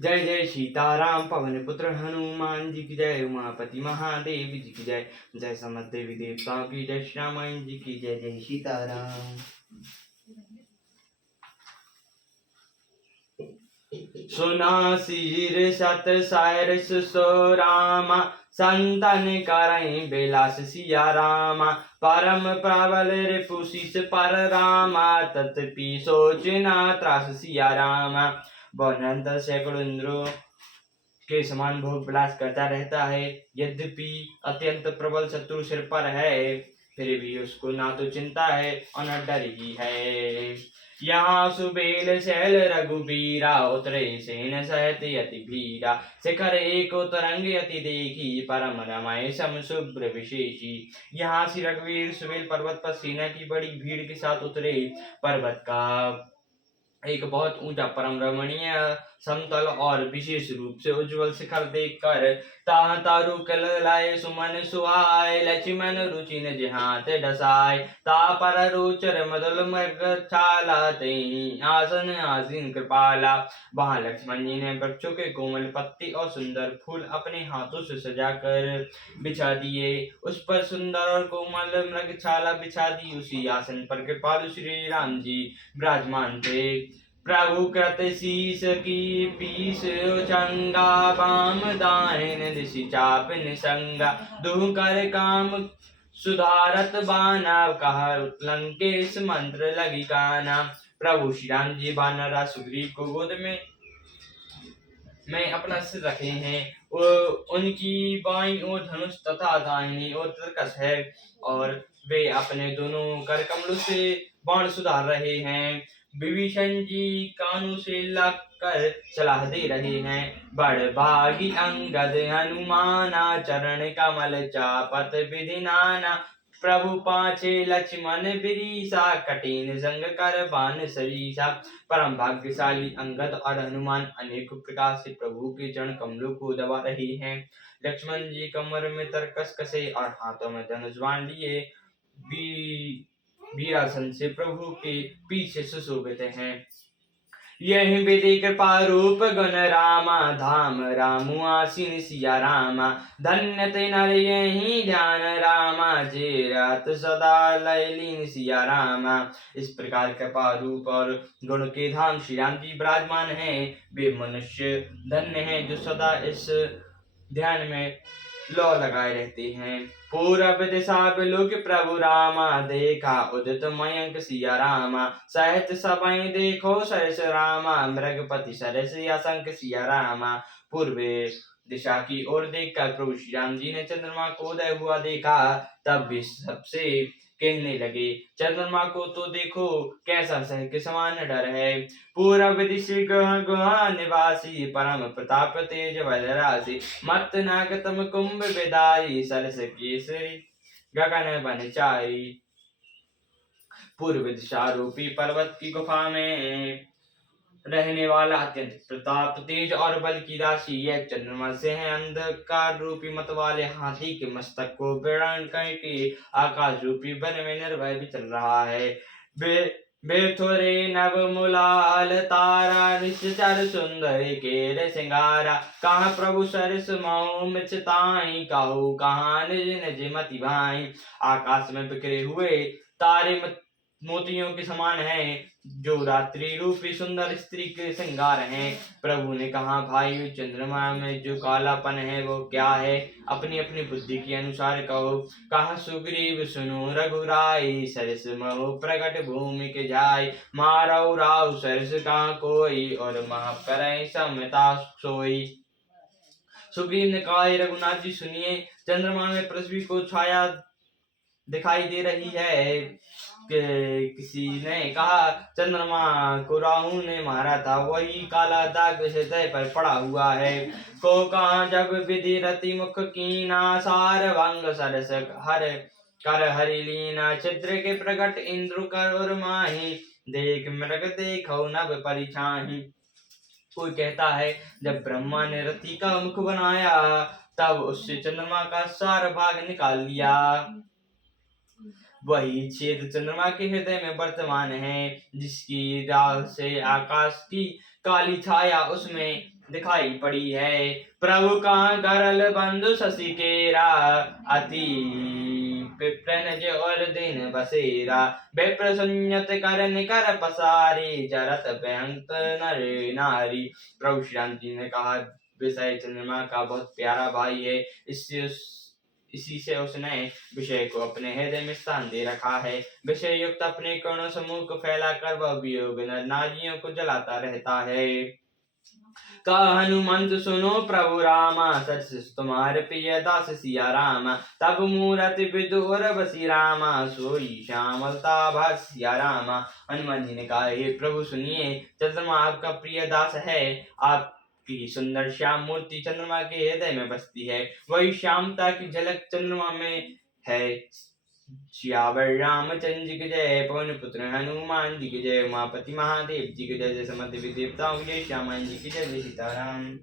जय जय सीताराम पवन पुत्र हनुमान जी की जय, उमापति महादेव जी की जय, जय समस्त देवी देवताओं की जय, श्री रामायण जी की जय। जय सीताराम। सुना सिर सत सायरस सो रामा, संतन करई बिलास सिया रामा, परम प्रबल रिपुशीस पर रामा, तत्पि सोचना त्रास सिया रामा। बहुनंतर सैकड़ों इंद्रों के समान भोग विलास करता रहता है, यद्यपि अत्यंत प्रबल शत्रु सिर पर है, फिर भी उसको ना तो चिंता है और न डर ही है। यहाँ सुबेल शैल रघुबीरा, उतरे सेन सहत अति भीरा, शिखर एक तरंग अति देखी, परम रमय सम शुभ्र विशेषी। यहाँ श्री रघुवीर सुबेल पर्वत पर सेना की बड़ी भीड़ के साथ उतरे। पर्वत का एक बहुत ऊंचा परम रमणीय समतल और विशेष रूप से उज्जवल शिखर देखकर ताह तारु कल लाए सुमन सुहाय, लक्ष्मण रुचि निज हाथ डसाय, ता पर रोचर मदल मृग छाला, तेहि आसन आसीन कृपाला। वहां लक्ष्मण जी ने वृक्षों के कोमल पत्ते और सुंदर फूल अपने हाथों से सजाकर बिछा दिए, उस पर सुंदर और कोमल मृगछाला बिछा दी। उसी आसन पर कृपालु श्री राम जी विराजमान थे। प्रभु कृत शीस की पीस चंगा, बाम दाहिन दिशि चाप निसंगा, दुह कर काम सुधारत बाना, कहा लंकेश मंत्र लगी गाना। प्रभु श्री राम जी वानर सुग्रीव को गोद में अपना सिर रखे हैं, उनकी बाईं ओर धनुष तथा दाहिनी ओर तरकस है, और वे अपने दोनों कर कमलों से बाण सुधार रहे हैं। विभीषण जी कानों से लगकर सलाह दे रहे हैं, बड़ भागी अंगद हनुमाना, चरण कमल चापत विधि नाना, प्रभु पाछे लक्ष्मण बिरीसा, कठिन संग कर बान सरीसा। परम भाग्यशाली अंगद और हनुमान अनेक प्रकार से प्रभु के चरण कमलों को दबा रहे हैं। लक्ष्मण जी कमर में तरकस कसे और हाथों में धनुष बाण लिए वीरासन से प्रभु के पीछे सुशोभित हैं। यही विधि कृपा रूप गुण रामा, धाम रामु आसीन सिया रामा, धन्य ते नर यही ध्यान रामा, जे रात सदा लय लीन सिया रामा। इस प्रकार कृपा रूप और गुण के धाम श्री राम जी विराजमान हैं। वे मनुष्य धन्य हैं जो सदा इस ध्यान में लौ लगाए रहते हैं। पूरब दिशा बिलोक प्रभु रामा, देखा उदित मयंक सिया रामा, सहत सबई देखो सरस रामा, मृगपति सरस असंक सिया रामा। पूर्वे दिशा की ओर देखकर प्रभु श्री राम जी ने चंद्रमा को उदय हुआ देखा, तब भी सबसे कहने लगे, चंद्रमा को तो देखो कैसा सह के समान डर है। पूरब दिशि गुहा निवासी, परम प्रताप तेज बलरासी, मत नागतम कुंभ विदाई, सरस केसरी गगन बनचाई। पूर्व दिशा रूपी पर्वत की गुफा में रहने वाला अत्यंत प्रताप तेज और बल की राशि यह चंद्रमा से है। अंधकार रूपी मत वाले हाथी के मस्तक को विरान करके आकाश रूपी वन में निर्भय विचल रहा है। बेथुरे नव मुलाल तारा, निश्चर सुंदर केर सिंगारा, कहाँ प्रभु सरस मऊ मिचताई, कहू कहाँ निज निज मति भाई। आकाश में बिखरे हुए तारे मोतियों के समान हैं, जो रात्रि रूपी सुंदर स्त्री के श्रृंगार हैं। प्रभु ने कहा, भाई चंद्रमा में जो कालापन है वो क्या है, अपनी अपनी बुद्धि के अनुसार कहो। कहा सुग्रीव सुनो रघुराई, सरस महो प्रकट भूमि के जाय, मारौ राव सरस कहाँ कोई, और मह करय समता सोई। सुग्रीव ने कहा, रघुनाथ जी सुनिए, चंद्रमा में पृथ्वी को छाया दिखाई दे रही है। किसी ने कहा, चंद्रमा को राहु ने मारा था, वही काला दाग हृदय पर पड़ा हुआ है। को कहा जब विधि रति मुख कीना, सार भंग सरस हर कर हरि लीना, चित्र के प्रकट इंद्र कर और माही, देख मृग देखो नभ परिछाही। कोई कहता है, जब ब्रह्मा ने रति का मुख बनाया, तब उससे चंद्रमा का सार भाग निकाल लिया। वही छेद चंद्रमा के हृदय में वर्तमान है, जिसकी राह से आकाश की काली छाया उसमें दिखाई पड़ी है। प्रभु का गरल बंधु शशि केरा, अति विप्रन और दिन बसेरा। विप्र सुन्यत कर निकर पसारी, जरत भयंकर नर नारी। प्रभु श्री राम जी ने कहा विषय चंद्रमा का बहुत प्यारा भाई है, इसी से उसने विषय को अपने हृदय में स्थान दे रखा है। विषय युक्त अपने कर्ण समूह को फैलाकर वह वियोग नारियों को जलाता रहता है। कहा हनुमंत सुनो प्रभु रामा, सच तुम्हारे प्रिय दास सिया रामा। तब मूरति विदुर बसी रामा, सोई श्यामलता भास सिया रामा। हनुमान जी ने कहा हे प्रभु सुनिए, चंद्रमा आपका प्रिय दास है। आप की सुंदर श्याम मूर्ति चंद्रमा के हृदय में बसती है, वही श्यामता की झलक चंद्रमा में है। श्यावर रामचंद्र जी की जय, पवन पुत्र हनुमान जी की जय, उमापति महादेव जी की जय, जय समस्त देवी देवताओं की जय, श्यामान जी की जय, जय सीताराम।